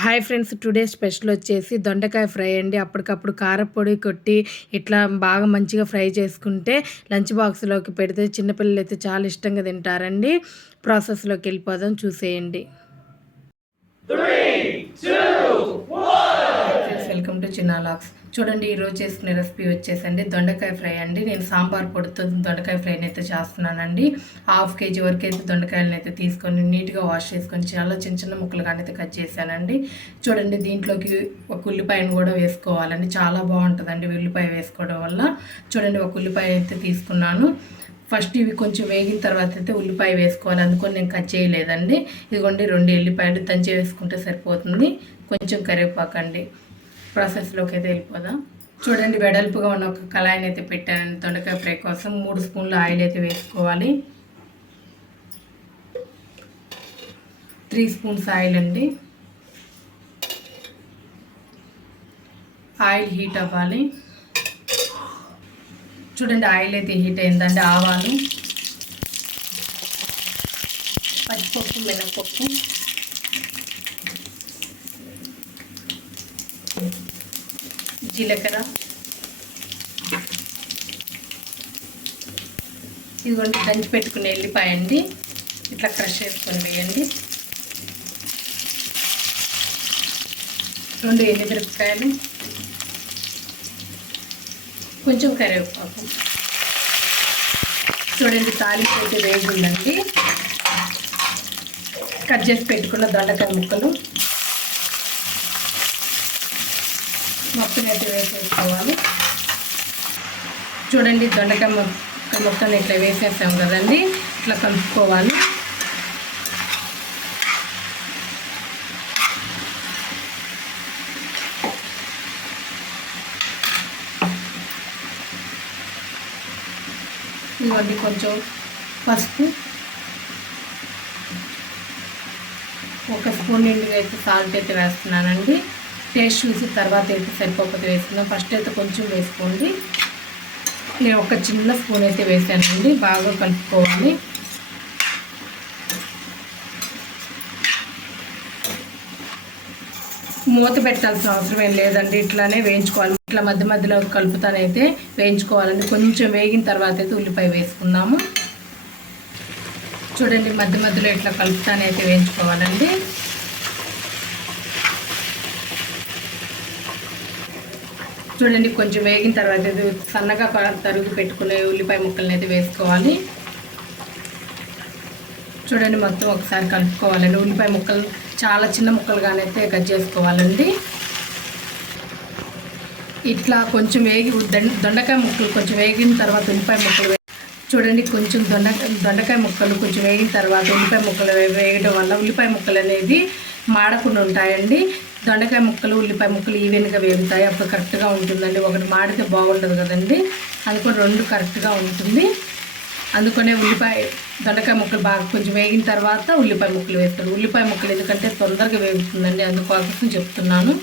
Hi friends, today special వచ్చేసి దొండకాయ fry అండి. అప్పటికప్పుడు కారపొడి కొట్టి ఇట్లా బాగా మంచిగా ఫ్రై చేసుకుంటే లంచ్ బాక్స్లోకి పెడితే చిన్నపిల్లలు అయితే చాలా ఇష్టంగా తింటారండి. ప్రాసెస్లోకి వెళ్ళిపోదాం, చూసేయండి. వెల్కమ్ టు చిన్న లాక్స్. చూడండి, ఈరోజు చేసుకునే రెసిపీ వచ్చేసండి దొండకాయ ఫ్రై అండి. నేను సాంబార్ పొడితో దొండకాయ ఫ్రైని అయితే చేస్తున్నానండి. 1/2 kg వరకు అయితే దొండకాయలను అయితే తీసుకొని నీట్గా వాష్ చేసుకొని చాలా చిన్న చిన్న ముక్కలుగా అయితే కట్ చేశానండి. చూడండి, దీంట్లోకి ఒక ఉల్లిపాయను కూడా వేసుకోవాలండి. చాలా బాగుంటుందండి ఉల్లిపాయ వేసుకోవడం వల్ల. చూడండి, ఒక ఉల్లిపాయ అయితే తీసుకున్నాను. ఫస్ట్ ఇవి కొంచెం వేగిన తర్వాత అయితే ఉల్లిపాయ వేసుకోవాలి, అందుకొని నేను కట్ చేయలేదండి. ఇదిగోండి 2 ఎల్లిపాయలు దంచి వేసుకుంటే సరిపోతుంది. కొంచెం కరివేపాకండి. ప్రాసెస్లోకి అయితే వెళ్ళిపోదాం. చూడండి, వెడల్పుగా ఉన్న ఒక కళాయిని అయితే పెట్టానండి దొండకాయ ఫ్రై కోసం. 3 స్పూన్ల ఆయిల్ అయితే వేసుకోవాలి. 3 స్పూన్స్ ఆయిల్ అండి. ఆయిల్ హీట్ అవ్వాలి. చూడండి, ఆయిల్ అయితే హీట్ అయిందండి. ఆవాలు, పచ్చిపప్పు, మినపప్పు, జీలకర్ర, ఇదిగోండి దంచి పెట్టుకునే ఎల్లిపాయ అండి. ఇట్లా క్రష్ చేసుకొని వేయండి. 2 ఎండుమిరపకాయలు, కొంచెం కరివేపాకు. చూడండి, తాలింపు అయితే వేగుందండి. కట్ చేసి పెట్టుకున్న దొండకాయ ముక్కలు మొత్తం అయితే వేసేసుకోవాలి. చూడండి, దొండకాయ ముక్కలు ఇట్లా వేసేసాం కదండి. ఇట్లా కలుపుకోవాలి. ఇవన్నీ కొంచెం పసుపు, 1 స్పూన్ నిండుగా అయితే సాల్ట్ అయితే వేస్తున్నానండి. టేస్ట్ చూసి తర్వాత అయితే సరిపోకపోతే వేసుకుందాం. ఫస్ట్ అయితే కొంచెం వేసుకోండి. నేను ఒక చిన్న స్పూన్ అయితే వేసానండి. బాగా కలుపుకోవాలి. మూత పెట్టాల్సిన అవసరం ఏం లేదండి, ఇట్లానే వేయించుకోవాలి. ఇట్లా మధ్య మధ్యలో కలుపుతానైతే వేయించుకోవాలండి. కొంచెం వేగిన తర్వాత అయితే ఉల్లిపాయ వేసుకుందాము. చూడండి, మధ్య మధ్యలో ఇట్లా కలుపుతానైతే వేయించుకోవాలండి. చూడండి, కొంచెం వేగిన తర్వాత అయితే సన్నగా తరుగు పెట్టుకునే ఉల్లిపాయ ముక్కల్ని అయితే వేసుకోవాలి. చూడండి, మొత్తం ఒకసారి కలుపుకోవాలండి. ఉల్లిపాయ ముక్కలు చాలా చిన్న ముక్కలుగానైతే కట్ చేసుకోవాలండి. ఇట్లా కొంచెం దొండకాయ ముక్కలు కొంచెం వేగిన తర్వాత ఉల్లిపాయ ముక్కలు చూడండి, కొంచెం దొండకాయ ముక్కలు కొంచెం వేగిన తర్వాత ఉల్లిపాయ ముక్కలు వేయడం వల్ల ఉల్లిపాయ ముక్కలు అనేది మాడకుండా ఉంటాయండి. దొండకాయ ముక్కలు ఉల్లిపాయ ముక్కలు ఈవెన్గా వేగుతాయి. అప్పుడు కరెక్ట్గా ఉంటుందండి. ఒకటి మాడితే బాగుంటుంది కదండి, అందుకని 2 కరెక్ట్గా ఉంటుంది. అందుకనే దొండకాయ ముక్కలు బాగా కొంచెం వేగిన తర్వాత ఉల్లిపాయ ముక్కలు వేస్తారు. ఉల్లిపాయ ముక్కలు ఎందుకంటే తొందరగా వేగుతుందండి, అందుకోసం చెప్తున్నాను.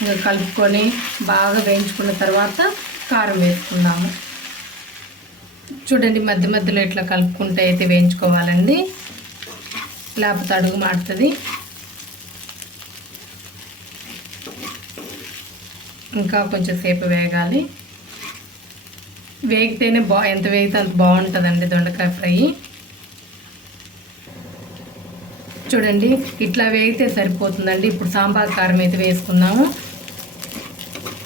ఇంకా కలుపుకొని బాగా వేయించుకున్న తర్వాత కారం వేసుకుందాము. చూడండి, మధ్య మధ్యలో ఇట్లా కలుపుకుంటే అయితే వేయించుకోవాలండి, లేకపోతే అడుగు మాడుతుంది. ఇంకా కొంచెం సేపు వేగాలి. వేగితేనే ఎంత వేగితే అంత బాగుంటుందండి దొండకాయ ఫ్రై. చూడండి, ఇట్లా వేగితే సరిపోతుందండి. ఇప్పుడు సాంబార్ కారం అయితే వేసుకుందాము.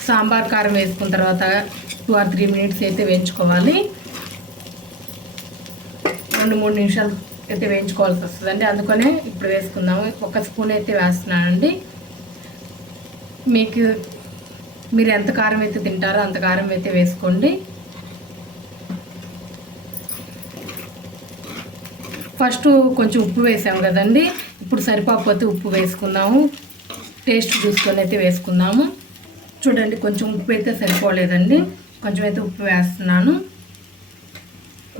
సాంబార్ కారం వేసుకున్న తర్వాత 2 or 3 మినిట్స్ అయితే వేయించుకోవాలి. 2-3 నిమిషాలు అయితే వేయించుకోవాల్సి వస్తుందండి. అందుకనే ఇప్పుడు వేసుకుందాము. 1 స్పూన్ అయితే వేస్తున్నానండి. మీరు ఎంత కారం అయితే తింటారో అంత కారం అయితే వేసుకోండి. ఫస్ట్ కొంచెం ఉప్పు వేసాము కదండి, ఇప్పుడు సరిపోకపోతే ఉప్పు వేసుకుందాము. టేస్ట్ చూసుకొని అయితే వేసుకుందాము. చూడండి, కొంచెం ఉప్పు అయితే సరిపోలేదండి, కొంచెం అయితే ఉప్పు వేస్తున్నాను.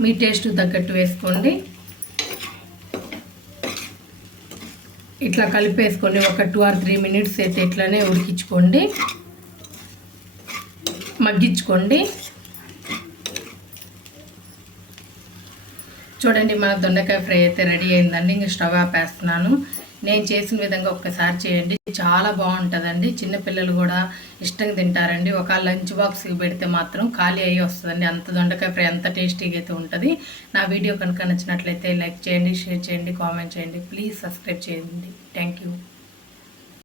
మీ టేస్ట్ తగ్గట్టు వేసుకోండి. ఇట్లా కలిపేసుకొని ఒక 2 or 3 మినిట్స్ అయితే ఇట్లానే ఉడికించుకోండి, మగ్గించుకోండి. చూడండి మన దొండకాయ ఫ్రై అయితే రెడీ అయిందండి. ఇంక స్టవ్ ఆపేస్తున్నాను. నేను చేసిన విధంగా ఒక్కసారి చేయండి, చాలా బాగుంటుందండి. చిన్నపిల్లలు కూడా ఇష్టంగా తింటారండి. ఒక లంచ్ బాక్స్కి పెడితే మాత్రం ఖాళీ అయ్యి వస్తుందండి. అంత దొండకాయ ఫ్రై అంత టేస్టీగా అయితే ఉంటుంది. నా వీడియో కనుక నచ్చినట్లయితే లైక్ చేయండి, షేర్ చేయండి, కామెంట్ చేయండి. ప్లీజ్ సబ్స్క్రైబ్ చేయండి. Thank you.